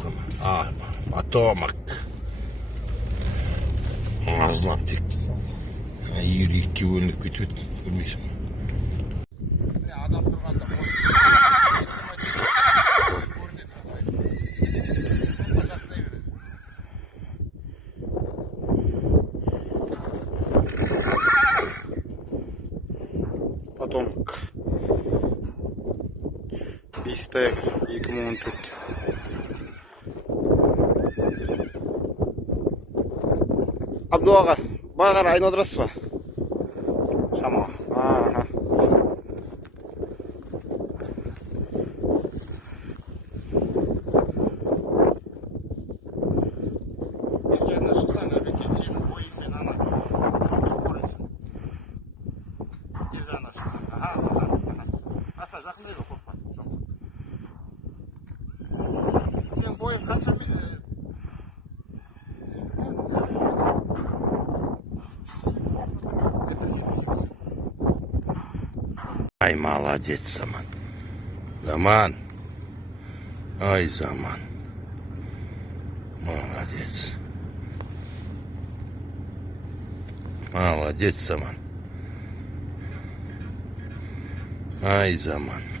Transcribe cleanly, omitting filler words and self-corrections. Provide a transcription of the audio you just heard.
Ясно. Потомок. Азлап тек. Үйрекке бөлініп кетеді. Көрмейсің. Адам тұрғанда потомок. Бейстайыр 2014. Абдуаға бағар айналдырасыз ба? Шамаға. Аха. Бойың қанша Ай, молодец, Заман. Заман. Ай, Заман. Молодец. Молодец, Заман. Ай, Заман.